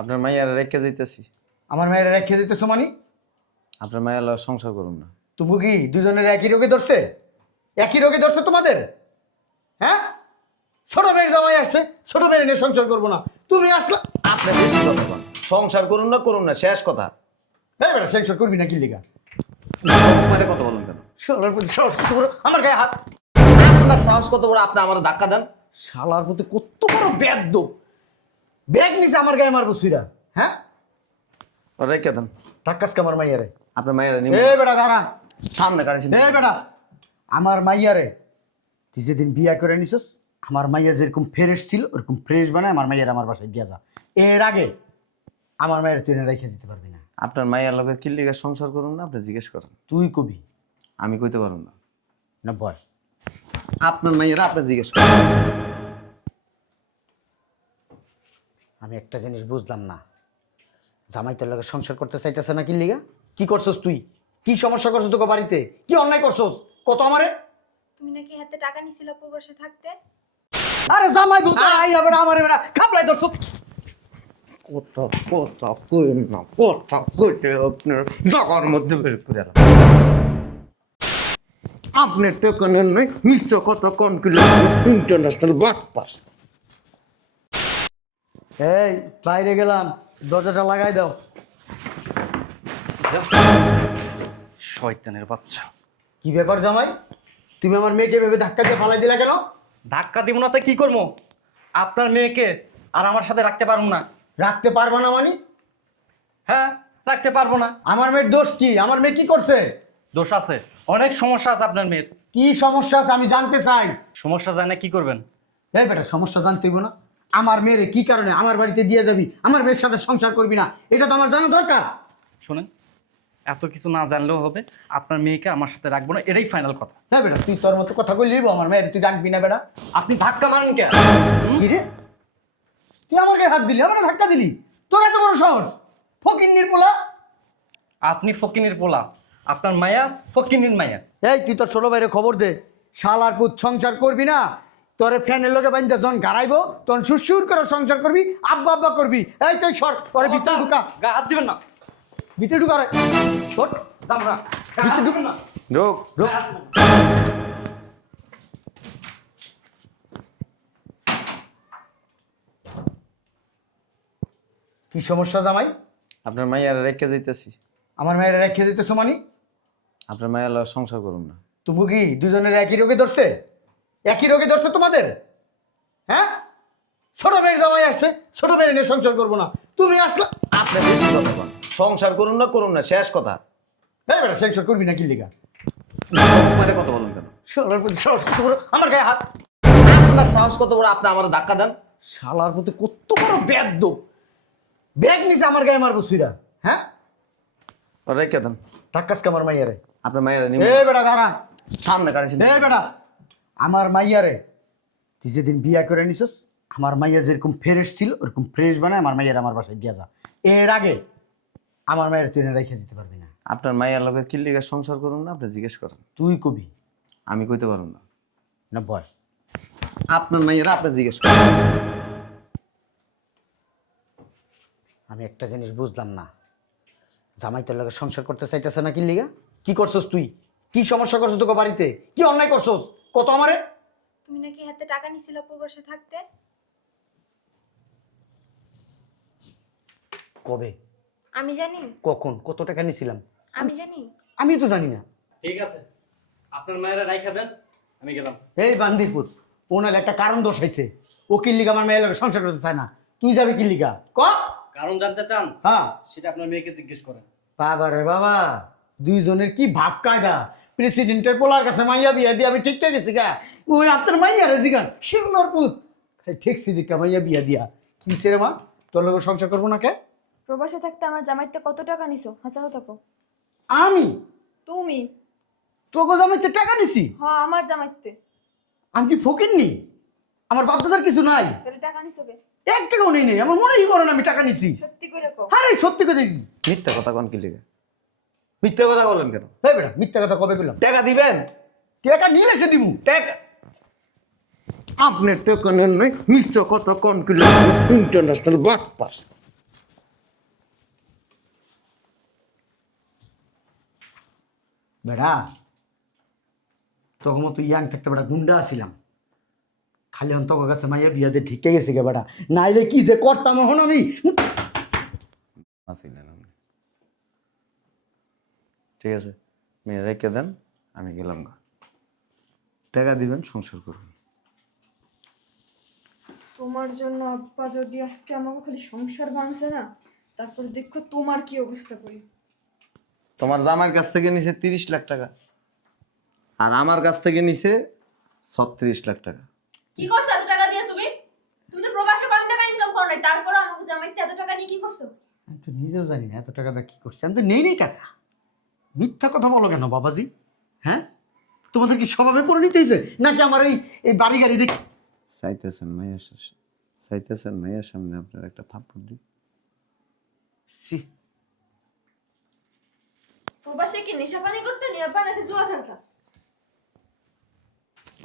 আপনার মাইয়ার রেখে যাইতেছি। আমার মায়ের রেখে দিতেছো মানে? আপনার মায়ের লগে সংসার করুন না। তুমি কি দুজনের একই রোগে ধরছে? একই রোগে ধরছে তোমাদের? হ্যাঁ, ছোট মেয়ের জামাই আসছে, ছোট মেয়ের নিয়ে সংসার করবো না, তুমি আসলে। আপনি বেশি কথা বলেন। সংসার করুন না শেষ কথা। হ্যাঁ বেটা, সংসার করবি না কি লিগা? মানে কথা বলেন কেন? শালার প্রতি সাহস কত বড়, আমার গায়ে হাত! আপনার সাহস কত বড়, আপনি আমার ধাক্কা দেন? শালার প্রতি কত বড় বেদ্য! ব্যাগ নিচে আমার গায়ে মারবো সিরা। হ্যাঁ, রেখে দেন। ধাক্কাস আমার মাইয়ারে। আপনার মায়ের এ বেটা দাঁড়া, সামনে কারেছেন। এ বেটা, আমার মাইয়ারে তুই যেদিন বিয়া করে নিছিস, আমার মাইয়া যেরকম ফ্রেশ ছিল ওরকম ফ্রেশ বানায় আমার মাইয়ার আমার বাসায় দিয়া যা। এর আগে আমার মায়ের তুই রেখে দিতে পারবি না। আপনার মায়ের লগে কি লিগে সংসার করুন না, আপনি জিজ্ঞেস করেন। তুই কবি আমি কইতে পারব না। না বল, আপনার মাইয়ারা আপনি জিজ্ঞেস করেন। আমি একটা জিনিস বুঝলাম না, জামাই তোর লগে সংসার করতে চাইতেছে না কি লিগা? কি করছস তুই? কি সমস্যা করছস তোকে বাড়িতে? কি অন্যায় করছস কত আমারে? তুমি নাকি হাতে টাকা নিছিল পূর্বশে থাকতে? আরে জামাই ভূত আই হবে আমারে বেটা খাপলাই ধরছস। কথা কইন না, কথা কইতে আপনার জায়গার মধ্যে বের করে এলাম। আপনি টাকা নেন নাই, মিথ্যা কথা কোন কিলো ইন্টারন্যাশনাল বাটপাস। এই বাইরে গেলাম, দরজাটা লাগাই দাও। শয়তানের বাচ্চা। কি ব্যাপার জামাই, তুমি আমার মেয়েকে ভেবে ধাক্কা দিয়ে ফালাই দিলা কেন? ধাক্কা দিব না তো কি করবো? আপনার মেয়েকে আর আমার সাথে রাখতে পারবো না। রাখতে পারবা না মানে? হ্যাঁ, রাখতে পারবো না। আমার মেয়ের দোষ কি? আমার মেয়ে কি করছে? দোষ আছে, অনেক সমস্যা আছে আপনার মেয়ের। কি সমস্যা আছে আমি জানতে চাই। সমস্যা জানে কি করবেন? এই বেটা, সমস্যা জানতে হইব না? আমার মেয়ের কি কারণে আমার বাড়িতে দিয়ে যাবি, আমার মেয়ের সাথে সংসার করবি না, এটা তো আমার জানা দরকার। শোনেন, এত কিছু না জানলেও হবে, আপনার মেয়েকে আমার সাথে রাখবো না, এটাই ফাইনাল কথা। হ্যাঁ বেটা, তুই তোর মতো কথা কইলিব, আমার মেয়ের তুই রাখবি না বেটা। আপনি ধাক্কা মারেন কেন? কি রে, তুই আমার গায়ে হাত দিলি, আমার ধাক্কা দিলি? তোর এত বড় সাহস? ফকিন্নির পোলা! আপনি ফকিনের পোলা, আপনার মায়া ফকিনের মায়া। এই তুই তোর ছোট ভাইরে খবর দে, শালার পুত সংসার করবি না, তোরে ফ্যানের লোকে বাইন্দা যখন গাড়াইবো তখন সুরসুর করে সংসার করবি, আব্বা আব্বা করবি। এই তুই সর, তোরে ভিতরে ঢুকা, গা হাত দিবেন না। ভিতরে ঢুকা রে, সর, যাবো না, গা হাত দিবেন না। ঢোক ঢুক। কি সমস্যা জামাই? আপনার মাইয়ার রেখে যাইতেছি। আমার মায়ের রেখে দিতেছো মানে? আপনার মায়ের লগে সংসার করুন না। তুমি কি দুজনের একই রোগে ধরছে? একই রোগে ধরছে তোমাদের? হ্যাঁ, ছোট মেয়ের জামাই আসছে, ছোট মেয়ের নিয়ে সংসার করবো না, তুমি আসলে। আপনি বেশি কথা বলেন। সংসার করুন না শেষ কথা। হ্যাঁ বেটা, সংসার করবি না কি লিগা? মানে কথা বলেন কেন? শালার প্রতি সাহস কত বড়, আমার গায়ে হাত! আপনার সাহস কত বড়, আপনি আমার ধাক্কা দেন? শালার প্রতি কত বড় বেদ্য! ব্যাগ নিচে আমার গায়ে মারবো সিরা। হ্যাঁ, রেখে দেন। ধাক্কাস আমার মাইয়ারে। আপনার মায়ের এ বেটা দাঁড়া, সামনে কারেছেন। এ বেটা, আমার মাইয়ারে তুই যেদিন বিয়া করে নিছিস, আমার মাইয়া যেরকম ফ্রেশ ছিল ওরকম ফ্রেশ বানায় আমার মাইয়ার আমার বাসায় দিয়া যা। এর আগে আমার মায়ের তুই রেখে দিতে পারবি না। আপনার মায়ের লগে কি লিগে সংসার করুন না, আপনি জিজ্ঞেস করেন। তুই কবি আমি কইতে পারব না। না বল, আপনার মাইয়ারা আপনি জিজ্ঞেস করেন। আমি একটা জিনিস বুঝলাম না, জামাই তোর লগে সংসার করতে চাইতেছে না কি লিগা? কি করছস তুই? কি সমস্যা করছস তোকে বাড়িতে? কি অন্যায় করছস কত আমারে? তুমি নাকি হাতে টাকা নিছিল পূর্বশে থাকতে? কবে, আমি জানি, কখন, কত টাকা নিছিলাম? আমি জানি। আমি তো জানি না। ঠিক আছে, আপনার মায়েরা রাইখা দেন, আমি গেলাম। এই বান্দিপুর, ওনার একটা কারণ দোষ হয়েছে। ও কি লিগা আমার মেয়ের লগে সংসার করতে চায় না, তুই যাবি কি লিগা ক? কারণ জানতে চান? হ্যাঁ, সেটা আপনার মেয়েকে জিজ্ঞেস করেন। বাবা রে বাবা, দুইজনের কি ভাব কায়দা! প্রেসিডেন্টের পোলার কাছে মাইয়া বিয়া দিয়ে আমি ঠিকঠাক গেছি গা, ওই আপনার মাইয়া রে জিগান শিবনার পুত ঠিক সিদিকা মাইয়া বিয়া দিয়া। কি রে মা, তোর লোক সংসার করবো না কে? প্রবাসে থাকতে আমার জামাইতে কত টাকা নিছো? হাসানো থাকো। আমি তুমি? তোকে জমিতে টাকা নিছি? হ্যাঁ, আমার জামাইতে। আমি কি ফকির নি? আমার বাপদাদার কিছু নাই? তাহলে টাকা নিছো কে? এক টাকাও নেই, আমার মনেই করে না আমি টাকা নিছি। সত্যি করে কও। আরে সত্যি কথা। মিথ্যা কথা কোন কি লিগে? মিথ্যা কথা বলেন কেন? হ্যাঁ বেটা, মিথ্যা কথা কবে বললাম? টাকা দিবেন? টাকা নিলে সে দিমু। টাকা আপনি টাকা নেন নাই, মিথ্যা কথা কোন কিলো ইন্টারন্যাশনাল বাটপাস। বেড়া তখন তো ইয়াং থাকতে বেড়া গুন্ডা ছিলাম, খালি অন্তর কাছে মাইয়া বিয়াতে ঢিকে গেছে গে বেড়া, নাইলে কি যে করতাম এখন আমি। আসিলেন আপনি। ঠিক আছে, মেয়ে রেখে দেন, আমি গেলাম গা। টাকা দিবেন, সংসার করবেন। তোমার জন্য আব্বা যদি আজকে আমাকে খালি সংসার ভাঙছে না, তারপর দেখো তোমার কি অবস্থা করি। তোমার জামার কাছ থেকে নিছে 30 লাখ টাকা, আর আমার কাছ থেকে নিছে 36 লাখ টাকা। কি করছো এত টাকা দিয়ে তুমি? তুমি তো প্রবাসে কম টাকা ইনকাম করো নাই, তারপর আমাকে জামাইতে এত টাকা নিয়ে কি করছো? আমি তো নিজেও জানি না এত টাকা দিয়ে কি করছি, আমি তো নেই টাকা। মিথ্যা কথা বলো কেন বাবাজি? হ্যাঁ, তোমাদের কি স্বভাবে করে নিতেছে নাকি আমার এই বাড়ি গাড়ি দেখি? চাইতেছেন মাইয়ার সামনে আপনার একটা থাপ্পড় দিই? প্রবাসে কি নেশা পানি করতে নিয়ে আব্বা নাকি জুয়া খেলতা?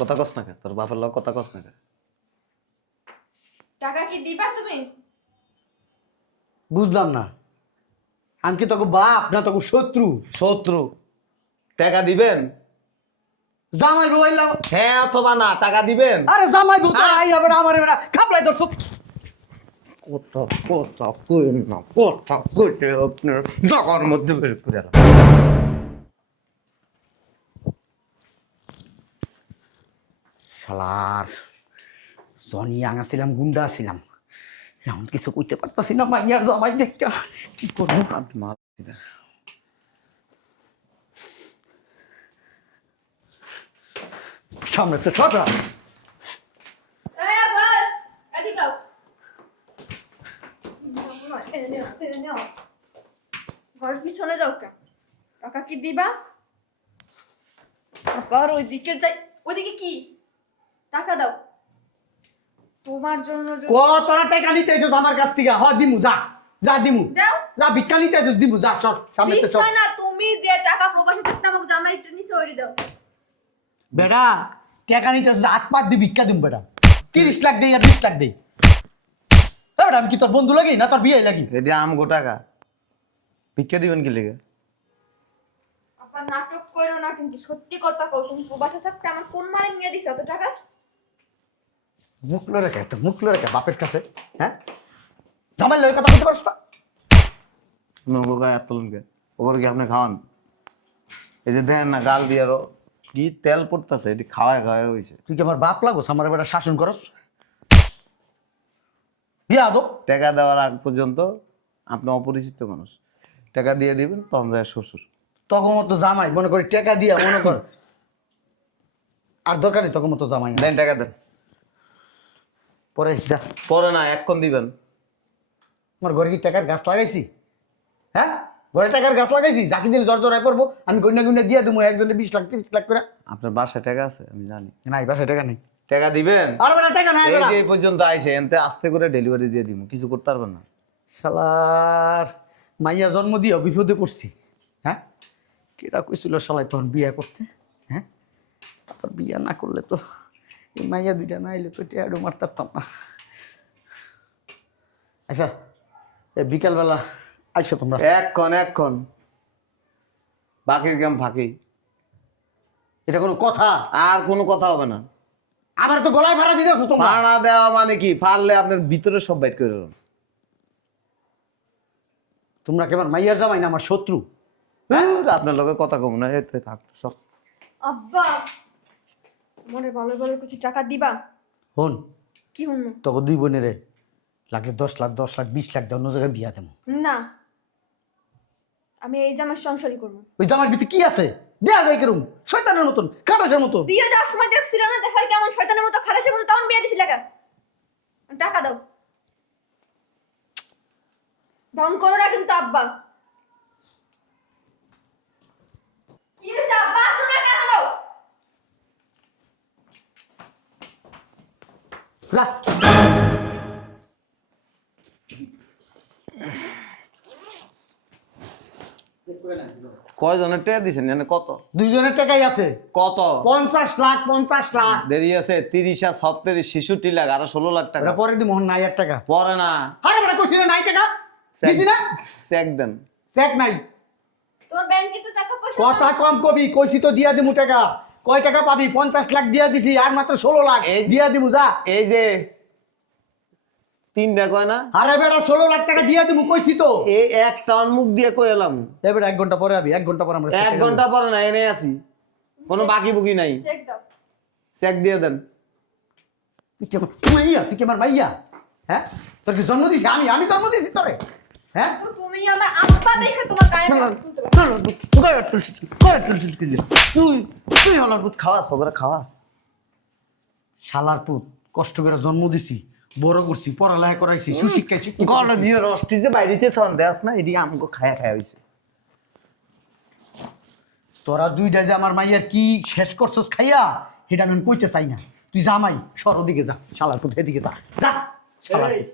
কথা কস না কে, তোর বাপের লোক কথা কস না কে? টাকা কি দিবা তুমি? বুঝলাম না, আমি কি তোকে বাপ না তোকে শত্রু? শত্রু। টাকা দিবেন? জামাই বইলাম। হ্যাঁ অথবা না, টাকা দিবেন? আরে জামাই বুতা আই আবার আমার এবার খাপলাই ধরছো। কথা কই না, কথা কইতে আপনার জাগার মধ্যে বের করে এলাম। শালার জনি আঙা ছিলাম, গুন্ডা ছিলাম, এমন কিছু কইতে পারতাছি না। মাইয়ার জামাই দেখা কি করবো? আপনি মাল দিলেন। সামনে তো ছোট এই আব্বা এদিকে আও। এনে নাও। ঘরের পিছনে যাও কেন? টাকা কি দিবা? আবার ওইদিকে যাই। ওইদিকে কি? টাকা দাও। তোমার জন্য কতটা টাকা নিতে এসেছ আমার কাছ থেকে? হ দিমু, যা যা দিমু, দাও। যা ভিক্ষা নিতে এসেছ দিমু, যা সর সামনে তো সর। ভিক্ষা না, তুমি যে টাকা প্রবাসে থাকতে আমাকে জামাইটা নিছে ওইটা দাও। বেটা টাকা নিতে এসেছ, হাত পাত দিয়ে ভিক্ষা দিম বেটা। 30 লাখ দেই আর 20 লাখ দেই? বেটা আমি কি তোর বন্ধু লাগি না তোর বিয়ে লাগি? এটা আমগো টাকা, ভিক্ষা দিবেন কি লেগে? আবার নাটক করো না, কিন্তু সত্যি কথা কও, তুমি প্রবাসে থাকতে আমার কোন মারে নিয়ে দিছো এত টাকা? মুখ লড়ে কে, একটা মুখ লড়ে কে বাপের কাছে? হ্যাঁ, জামাই লড়ে কথা বলতে পারছ না? নগো গায়ে তুলুন কে, ওপর কি আপনি খাওয়ান? এই যে দেখেন না গাল দিয়ারও কি তেল পড়তেছে, এটি খাওয়ায় খাওয়ায় হয়েছে। তুই কি আমার বাপ লাগোস আমার বেটা শাসন করস? বিয়া দো। টাকা দেওয়ার আগ পর্যন্ত আপনি অপরিচিত মানুষ, টাকা দিয়ে দিবেন তখন যায় শ্বশুর। তখন মতো জামাই মনে করি টাকা দিয়া মনে কর, আর দরকার নেই তখন মতো জামাই। দেন টাকা দেন। পরে যা, পরে না, এক্ষণ দিবেন। আমার ঘরে কি টাকার গাছ লাগাইছি? হ্যাঁ, ঘরে টাকার গাছ লাগাইছি, যাকে দিলে জ্বর জ্বরায় পড়বো আমি গন্যা গন্যা দিয়ে দেবো একজনে 20 লাখ 30 লাখ করে। আপনার বাসায় টাকা আছে আমি জানি। না এই বাসায় টাকা নেই। টাকা দিবেন? আর বেটা টাকা নাই এই বেটা। যে এই পর্যন্ত আইছে, এনতে আস্তে করে ডেলিভারি দিয়ে দিব, কিছু করতে পারবেন না। শালার মাইয়া জন্ম দিয়ে বিপদে পড়ছি। হ্যাঁ, কেটা কইছিল শালাই তখন বিয়া করতে? হ্যাঁ, আবার বিয়া না করলে তো এই মাইয়া দুইটা না এলে তো টেয়ারও মারতে পারতাম না। আচ্ছা এই বিকালবেলা আইসো তোমরা। এক্ষণ বাকির কাম ফাঁকি। এটা কোনো কথা? আর কোনো কথা হবে না। আমার তো গলায় ভাড়া দিতে আছো তোমরা। ফাড়া দেওয়া মানে কি? ফাড়লে আপনার ভিতরে সব বাইট করে দেবেন। তোমরা কেমন মাইয়ার জামাই না আমার শত্রু? আপনার লোকের কথা কম না, এতে থাক সব। আব্বা মনে ভালো ভালো কিছু টাকা দিবা? হন কি হন? তোকে দুই বোনেরে লাগলে 10 লাখ 20 লাখ দিয়ে অন্য জায়গায় বিয়া দেবো। না, আমি এই জামার সংসারই করবো। ওই জামার ভিতরে কি আছে? দেয়া যায় কিরম শয়তানের মতন, খাটাসের মতো। বিয়ে দেওয়ার সময় দেখছিল না দেখায় কেমন শয়তানের মতো খারাসের মতো, তখন বিয়ে দিছিল কেন? টাকা দাও। ঢং করো না কিন্তু আব্বা। কি হয়েছে আব্বা? আসো না কেন দাও? যা। কয়জনের টাকা দিছেন জানেন? কত? দুইজনের টাকাই আছে। কত? 50 লাখ 50 লাখ। দেরি আছে 30 আর 36 66 লাখ আর 16 লাখ টাকা। এটা পরে দি মোহন নাই আর টাকা। পরে না, আরে বড় কইছিল নাই টাকা। দিছি না? চেক দেন। চেক নাই। তো তোমার ব্যাংকে তো টাকা পয়সা কথা কম কবি, কইছি তো দিয়া দিমু টাকা। কয় টাকা পাবি? 50 লাখ দিয়া দিছি, আর মাত্র 16 লাখ দিয়া দিমু যা। এই যে 3টা কয় না, আরে বেটা 16 লাখ টাকা দিয়া দিমু কইছি তো। এই একটা মুখ দিয়ে কই এলাম। এবার 1 ঘন্টা পরে আবি, 1 ঘন্টা পরে আমরা 1 ঘন্টা পরে না, এনে আসি, কোনো বাকি বুকি নাই। চেক দাও। চেক দিয়ে দেন। তুই কি আমার মাইয়া? তুই কি আমার মাইয়া? হ্যাঁ, তোর কি জন্ম দিছি আমি? আমি জন্ম দিছি তোরে? হ্যাঁ, তো তুমি আমার আব্বা দেখে তোমার গায়ে হাত তুলতে পারো। তুই হলার দুধ খাওয়াস, ওগুলো খাওয়াস। শালার পুত, কষ্ট করে জন্ম দিছি, বড় করছি, পড়ালেখা করাইছি, সুশিক্ষায় শিক্ষিত গল করছি। দিয়ে রস্টি যে বাইরেতে সন দেস না, এটি আমগো খায়া খায়া হইছে। তোরা দুইটা যে আমার মাইয়ার কি শেষ করছস খাইয়া, সেটা আমি কইতে চাই না। তুই জামাই সর ওদিকে যা, শালার পুত এদিকে যা, যা শালার পুত।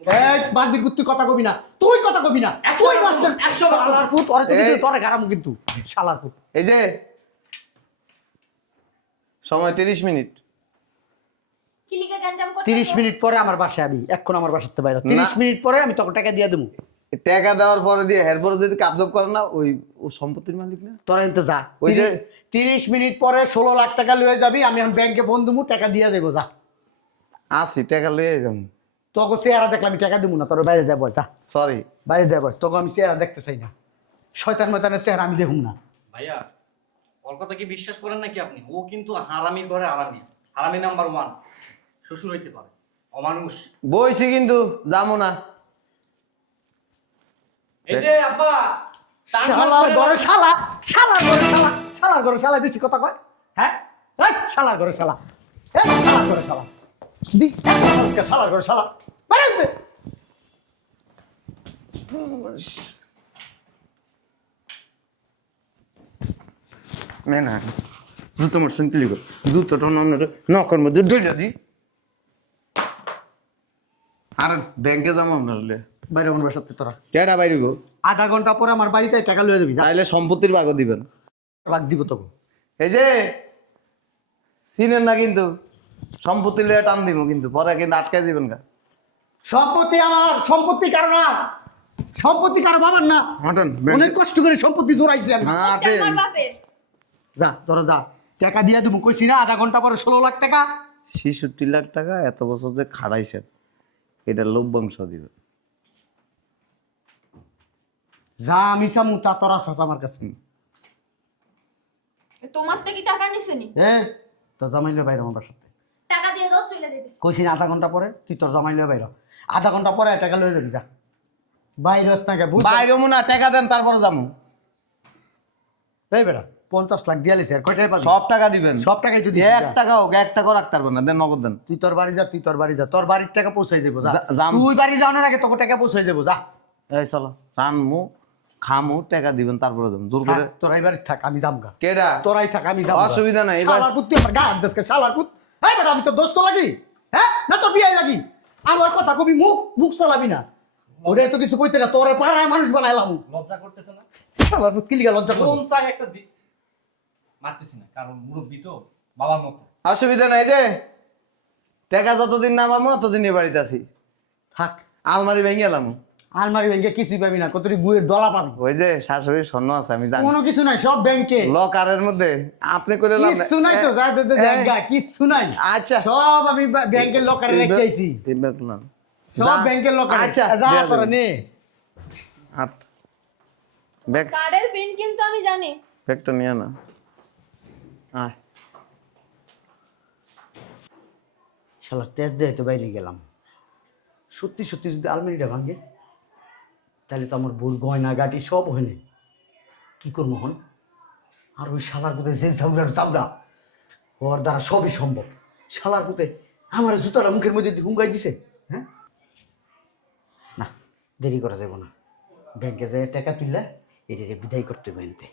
এই বান্দির পুত, তুই কথা কবি না, তুই কথা কবি না, তুই মাস্টার 100 শালার পুত, ওরে তুই এই। তোরে গারামু কিন্তু শালার পুত। এই যে সময় 30 মিনিট। কি লিখে গঞ্জাম করতে 30 মিনিট পরে আমার বাসায় আবি, এখন আমার বাসাতে বাইরে 30 না। মিনিট পরে আমি তোকে টাকা দিয়ে দেবো। টাকা দেওয়ার পরে দিয়ে এরপরে যদি কাবজব করে না, ওই ও সম্পত্তির মালিক না। তোরা এনতে যা, ওই যে 30 মিনিট পরে 16 লাখ টাকা লয়ে যাবি, আমি ব্যাংকে ফোন দেবো, টাকা দিয়ে দেবো যা। আসি টাকা লয়ে যাম। তোকে চেহারা দেখলে আমি টাকা দেবো না, তোর বাইরে যাবো যা, সরি। বাইরে যাবো, তোকে আমি চেহারা দেখতে চাই না, শয়তান ময়তানের চেহারা আমি দেখুম না। ভাইয়া ওর কথা কি বিশ্বাস করেন নাকি আপনি? ও কিন্তু হারামির ঘরে হারামি, হারামি নাম্বার 1। শ্বশুর হইতে পারে, অমানুষ। বইছি কিন্তু যাবো না। এই যে আব্বা, শালার ঘরে শালা, শালার ঘরে শালা, শালার ঘরে শালা বেশি কথা কয়। হ্যাঁ, এই শালার ঘরে শালা, এই শালার ঘরে শালা, দি শালার ঘরে শালা, বাইরে হইতে। না জুতো মোর শুনতে লিখো, জুতোটা নকর মধ্যে ডইলা দি। আর ব্যাংকে যাবো আপনার হলে বাইরে আমার বাসাতে তোরা কেডা বাইরে গো? আধা ঘন্টা পরে আমার বাড়িতে টাকা লয়ে যাবি, যা। তাইলে সম্পত্তির ভাগও দিবেন। রাখ দিব তোকে। এই যে চিনেন না কিন্তু, সম্পত্তি লিয়ে টান দিব কিন্তু, পরে কিন্তু আটকে দিবেন গা। সম্পত্তি আমার, সম্পত্তি কারো না, সম্পত্তি কারো বাবার না। হাঁটেন অনেক কষ্ট করে সম্পত্তি জোড়াইছি আমি। হাঁটেন। আমার বাপের যা তোরা যা, টাকা দিয়ে দেবো কইছি না, আধা ঘন্টা পরে 16 লাখ টাকা। 66 লাখ টাকা এত বছর যে খাড়াইছেন, এটা লভ্যাংশ দিবে। যা আমি চামু তা তোরা চাস আমার কাছে। তোমার থেকে টাকা নিছেনি, তো জামাইলে বাইরে আমার বাসাতে টাকা দিয়ে দাও চলে যেতেছি। কইছি না, আধা ঘন্টা পরে তুই তোর জামাইলে বাইরে, আধা ঘন্টা পরে টাকা লয়ে যাবি, যা বাইরে হস না কে বুঝ। বাইরে মুনা টাকা দেন, তারপরে যাবো। এই বেটা 50 লাখ দিয়ে লিস, আর কয়টাই পাবি? সব টাকা দিবেন, সব টাকাই যদি 1 টাকা হোক, 1 টাকাও রাখতে পারবেন না, দেন নগদ দেন। তুই তোর বাড়ি যা, তুই তোর বাড়ি যা, তোর বাড়ির টাকা পৌঁছাই যাবো, যা। যাম। তুই বাড়ি যাওয়ার আগে তোকে টাকা পৌঁছাই যাবো, যা। এই চলো রানমু খামু, টাকা দিবেন, তারপরে যাবো জোর করে। তোরাই বাড়ি থাক, আমি যামগা। কেডা? তোরাই থাক, আমি যাবো। অসুবিধা নাই, এবার- শালার পুত, তুই আমার গায়ে হাত দিস কে, শালার পুত। এই বেটা আমি তো দোস্ত লাগি, হ্যাঁ না তোর বিয়াই লাগি? আমার কথা কবি, মুখ মুখ চালাবি না। ওরে তো কিছু কইতে না, তোরে পাড়ায় মানুষ বানাইলাম। লজ্জা করতেছে না? শালার পুত কি লিগা লজ্জা করব? মন চাই একটা মারতেছি না, কারণ মুরব্বী তো, বাবার মতো। অসুবিধা নাই, যে টাকা যতদিন না পাবো ততদিন এ বাড়িতে আছি। থাক, আলমারি ভেঙে এলাম। আলমারি ব্যাংকে কিছুই পাবি না, কতরি বুয়ের ডলা পাবি। ওই যে শাশুড়ির স্বর্ণ আছে, আমি জানি। কোনো কিছু নাই, সব ব্যাংকে। লকারের মধ্যে আপনি করে লাভ নাই। কিছু নাই তো, যা দে দে জায়গা, কিছু নাই। আচ্ছা সব আমি ব্যাংকের লকারে রেখে আইছি, সব ব্যাংকের লকারে। আচ্ছা যা তোরা নে। ব্যাগ, কার্ডের পিন কিন্তু আমি জানি। ব্যাগটা নিয়ে না। আয় শালা তেজ দিয়ে তো বাইরে গেলাম। সত্যি সত্যি যদি আলমারিটা ভাঙে, তাহলে তো আমার বউর গয়না গাটি সব হয়নি। কি করবো হন? আর ওই শালার পুতে যে ঝাউড়ার চামড়া, ওর দ্বারা সবই সম্ভব। শালার পুতে আমার জুতাটা মুখের মধ্যে হুঙ্গাই দিছে। হ্যাঁ, না দেরি করা যাবে না, ব্যাংকে যে টাকা তুললে এটা বিদায় করতে হবে এনতে।